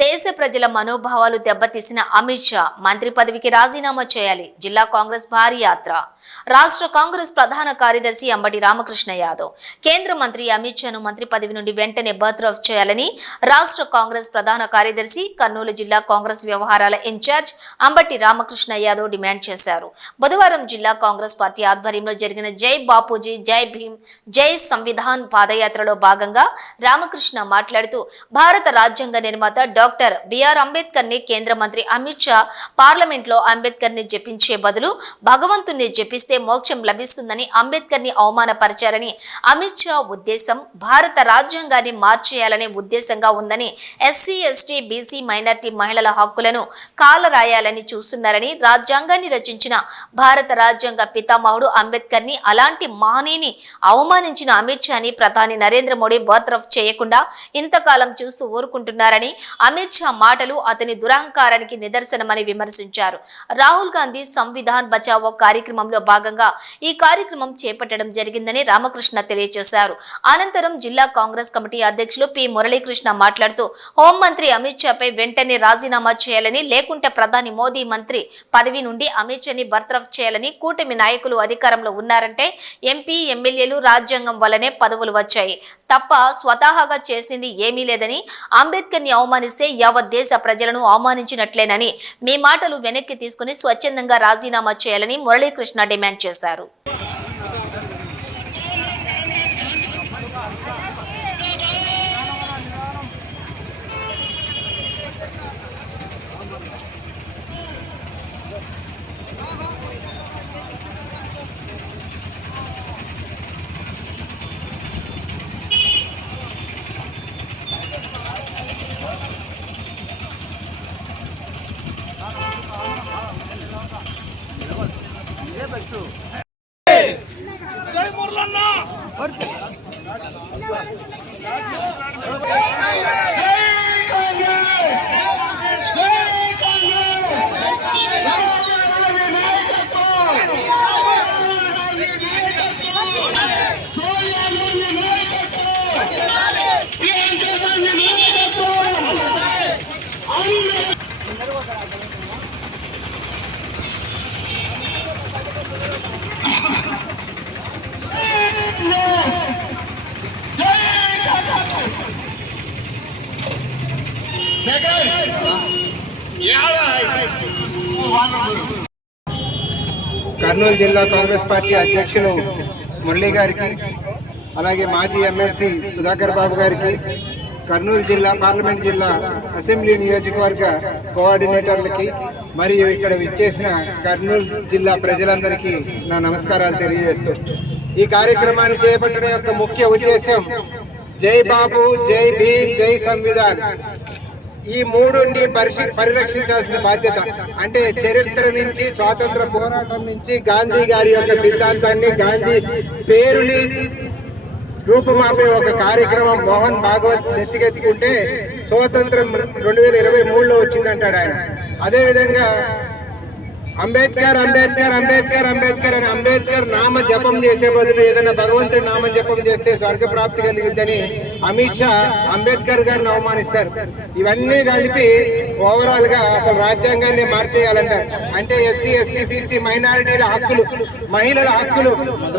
దేశ ప్రజల మనోభావాలు దెబ్బతీసిన అమిత్ షా మంత్రి పదవికి రాజీనామా చేయాలి. జిల్లా కాంగ్రెస్ భారీ యాత్ర. రాష్ట్ర కాంగ్రెస్ ప్రధాన కార్యదర్శి అంబటి రామకృష్ణ యాదవ్. కేంద్ర మంత్రి అమిత్ షాను మంత్రి పదవి నుండి వెంటనే బర్త్రఫ్ చేయాలని రాష్ట్ర కాంగ్రెస్ ప్రధాన కార్యదర్శి కర్నూలు జిల్లా కాంగ్రెస్ వ్యవహారాల ఇన్ఛార్జ్ అంబటి రామకృష్ణ యాదవ్ డిమాండ్ చేశారు. బుధవారం జిల్లా కాంగ్రెస్ పార్టీ ఆధ్వర్యంలో జరిగిన జై బాపూజీ జై భీమ్ జై సంవిధాన్ పాదయాత్రలో భాగంగా రామకృష్ణ మాట్లాడుతూ భారత రాజ్యాంగ నిర్మాత డాక్టర్ బిఆర్ అంబేద్కర్ని కేంద్ర మంత్రి అమిత్ షా పార్లమెంట్లో అంబేద్కర్ని జపించే బదులు భగవంతుణ్ణి జపిస్తే మోక్షం లభిస్తుందని అంబేద్కర్ని అవమానపరిచారని అమిత్ షా ఉద్దేశం భారత రాజ్యాంగాన్ని మార్చేయాలనే ఉద్దేశంగా ఉందని ఎస్సీ ఎస్టీ బీసీ మైనార్టీ మహిళల హక్కులను కాలరాయాలని చూస్తున్నారని రాజ్యాంగాన్ని రచించిన భారత రాజ్యాంగ పితామహుడు అంబేద్కర్ని అలాంటి మహనీయుని అవమానించిన అమిత్ షాని ప్రధాని నరేంద్ర మోడీ బర్త్రఫ్ చేయకుండా ఇంతకాలం చూస్తూ ఊరుకుంటున్నారని అమిత్ షా మాటలు అతని దురహంకారానికి నిదర్శనమని విమర్శించారు. రాహుల్ గాంధీ సంవిధాన్ బచావో కార్యక్రమంలో భాగంగా ఈ కార్యక్రమం చేపట్టడం జరిగిందని రామకృష్ణ తెలియజేశారు. అనంతరం జిల్లా కాంగ్రెస్ కమిటీ అధ్యక్షులు పి. మురళీకృష్ణ మాట్లాడుతూ హోంమంత్రి అమిత్ షాపై వెంటనే రాజీనామా చేయాలని లేకుంటే ప్రధాని మోదీ మంత్రి పదవి నుండి అమిత్ షాని బర్తరఫ్ చేయాలని కూటమి నాయకులు అధికారంలో ఉన్నారంటే ఎంపీ ఎమ్మెల్యేలు రాజ్యాంగం వల్లనే పదవులు వచ్చాయి. తప్ప స్వతహాగా చేసింది ఏమీ లేదని అంబేద్కర్ని అవమానిస్తే యావత్ దేశ ప్రజలను అవమానించినట్లేనని మీ మాటలు వెనక్కి తీసుకుని స్వచ్ఛందంగా రాజీనామా చేయాలని మురళీకృష్ణ డిమాండ్ చేశారు. జై మురళన్న. కర్నూలు జిల్లా కాంగ్రెస్ పార్టీ అధ్యక్షులు మురళీ గారికి అలాగే మాజీ ఎమ్మెల్సీ సుధాకర్ బాబు గారికి కర్నూలు జిల్లా పార్లమెంట్ జిల్లా అసెంబ్లీ నియోజకవర్గ కోఆర్డినేటర్లకి మరియు ఇక్కడ విచ్చేసిన కర్నూలు జిల్లా ప్రజలందరికీ నా నమస్కారాలు తెలియజేస్తూ. ఈ కార్యక్రమాన్ని చేపట్టడం యొక్క ముఖ్య ఉద్దేశం జై బాబు జై భీమ్ జై సంవిధాన్. ఈ మూడుని పరిశీ పరిరక్షించాల్సిన బాధ్యత. అంటే చరిత్ర నుంచి స్వాతంత్ర పోరాటం నుంచి గాంధీ గారి యొక్క సిద్ధాంతాన్ని గాంధీ పేరుని రూపుమాపే ఒక కార్యక్రమం మోహన్ భాగవత్ నెత్తికెత్తుకుంటే స్వాతంత్రం రెండు వేల ఇరవై మూడులో వచ్చిందంటాడు ఆయన. అదేవిధంగా అంబేద్కర్ అంబేద్కర్ అంబేద్కర్ అంబేద్కర్ అని అంబేద్కర్ నామ జపం చేసే బదులు ఏదైనా భగవంతుడి నామ జపం చేస్తే స్వర్గ ప్రాప్తి కలిగిద్దని అమిత్ షా అంబేద్కర్ గారిని అవమానిస్తారు. ఇవన్నీ కలిపి ఓవరాల్గా అసలు రాజ్యాంగాన్ని మార్చేయాలంటారు. అంటే ఎస్సీ ఎస్టీ బీసీ మైనారిటీల హక్కులు మహిళల హక్కులు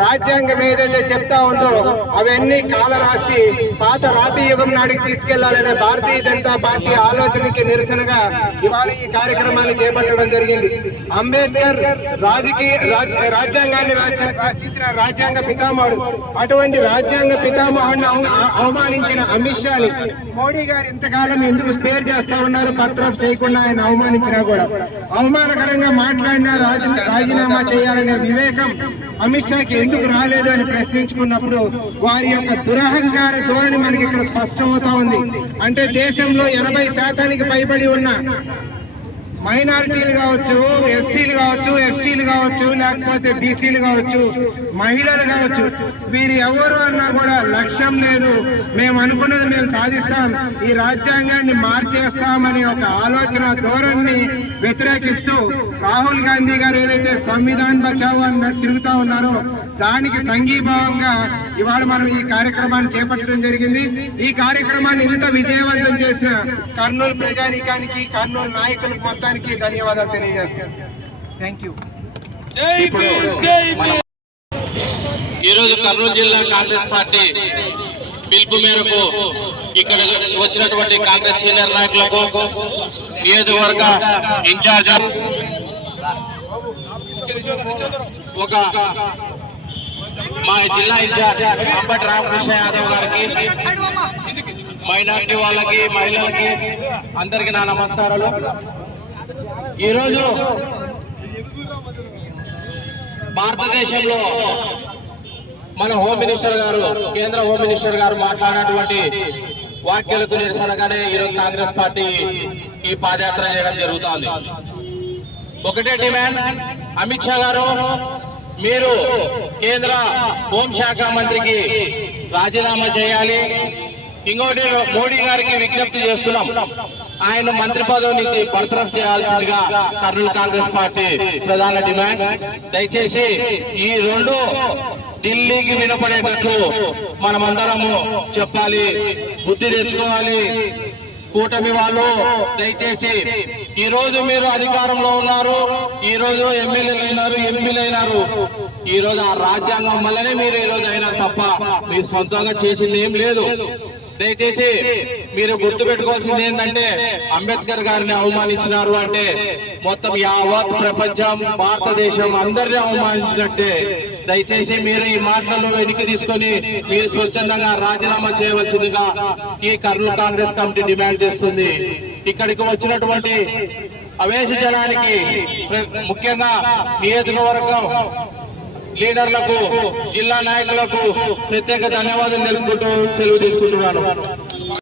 రాజ్యాంగం ఏదైతే చెప్తా ఉందో అవన్నీ కాల రాసి పాత రాతి యుగం నాటికి తీసుకెళ్ళాలనే భారతీయ జనతా పార్టీ ఆలోచనకి నిరసనగా ఇవాళ ఈ కార్యక్రమాన్ని చేపట్టడం జరిగింది. అంబేద్కర్ రాజకీయ రాజ్- రాజ్యాంగాన్ని రాచ- రచించిన రాజ్యాంగ పితామహుడు. అటువంటి రాజ్యాంగ పితామహుడిని అవమానించిన అమిత్ షాని మోడీ గారు ఇంతకాలం ఎందుకు స్పేర్ చేస్తా ఉన్నారు? పత్రఫ్ చేయకుండా ఆయన అవమానించినా కూడా. అవమానకరంగా మాట్లాడినా రాజీ రాజీనామా చేయాలనే వివేకం అమిత్ షాకి ఎందుకు రాలేదు అని ప్రశ్నించుకున్నప్పుడు వారి యొక్క దురహంకార ధోరణి మనకి ఇక్కడ స్పష్టమవుతా ఉంది. అంటే దేశంలో ఎనభై శాతానికి పైబడి ఉన్న మైనారిటీలు కావచ్చు ఎస్సీలు కావచ్చు ఎస్టీలు కావచ్చు లేకపోతే బీసీలు కావచ్చు మహిళలు కావచ్చు వీరు ఎవరు అన్నా కూడా లక్ష్యం లేదు. మేము అనుకున్నది మేము సాధిస్తాం. ఈ రాజ్యాంగాన్ని మార్చేస్తామనే ఒక ఆలోచన ధోరణిని వ్యతిరేకిస్తూ రాహుల్ గాంధీ గారు ఏదైతే సంవిధాన్ బచావో అని తిరుగుతా ఉన్నారో దానికి సంఘీభావంగా ఇవాళ మనం ఈ కార్యక్రమాన్ని చేపట్టడం జరిగింది. ఈ కార్యక్రమాన్ని ఇంత విజయవంతం చేసిన కర్నూలు ప్రజానీకానికి కర్నూలు నాయకులకు మొత్తానికి ధన్యవాదాలు తెలియజేస్తాను థ్యాంక్ యూ ఈరోజు కర్నూలు జిల్లా కాంగ్రెస్ పార్టీ పిలుపు మేరకు ఇక్కడ వచ్చినటువంటి కాంగ్రెస్ సీనియర్ నాయకులకు నియోజకవర్గ ఇన్ఛార్జ్ ఒక మా జిల్లా ఇన్ఛార్జ్ అంబటి రామకృష్ణ యాదవ్ గారికి మైనార్టీ వాళ్ళకి మహిళలకి అందరికి నా నమస్కారాలు. ఈరోజు భారతదేశంలో మన హోమ్ మినిస్టర్ గారు కేంద్ర హోమ్ మినిస్టర్ గారు మాట్లాడినటువంటి వాక్యాలకు నిరసనగానే ఈరోజు కాంగ్రెస్ పార్టీ ఈ పాదయాత్ర చేయడం జరుగుతోంది. ఒకటే డిమాండ్ అమిత్ షా గారు మీరు కేంద్ర హోంశాఖ మంత్రికి రాజీనామా చేయాలి. ఇంకోటి మోడీ గారికి విజ్ఞప్తి చేస్తున్నాం. ఆయన మంత్రి పదవి నుంచి బర్తరఫ్ చేయాల్సిందిగా కర్నూలు కాంగ్రెస్ పార్టీ ప్రధాన డిమాండ్. దయచేసి ఈ రెండు ఢిల్లీకి వినపడేటట్లు మనమందరము చెప్పాలి బుద్ధి తెచ్చుకోవాలి. కూటమి వాళ్ళు దయచేసి ఈ రోజు మీరు అధికారంలో ఉన్నారు ఈ రోజు ఎమ్మెల్యేలు అయినారు ఎంపీలు అయినారు. ఈ రోజు ఆ రాజ్యాంగం వల్లనే మీరు ఈ రోజు అయినారు తప్ప మీరు సొంతంగా చేసింది ఏం లేదు. దయచేసి మీరు గుర్తు పెట్టుకోవాల్సింది ఏంటంటే అంబేద్కర్ గారిని అవమానించినారు అంటే మొత్తం యావత్ ప్రపంచం భారతదేశం అందరినీ అవమానించినట్టే. దయచేసి మీరు ఈ మాటలను వెనక్కి తీసుకొని మీరు స్వచ్ఛందంగా రాజీనామా చేయవలసిందిగా ఈ కర్నూలు కాంగ్రెస్ కమిటీ డిమాండ్ చేస్తుంది. ఇక్కడికి వచ్చినటువంటి అవేశ జనానికి ముఖ్యంగా నియోజకవర్గం లీడర్లకు జిల్లా నాయకులకు ప్రత్యేక ధన్యవాదాలు తెలుపుకుంటూ సెలవు తీసుకుంటున్నాను.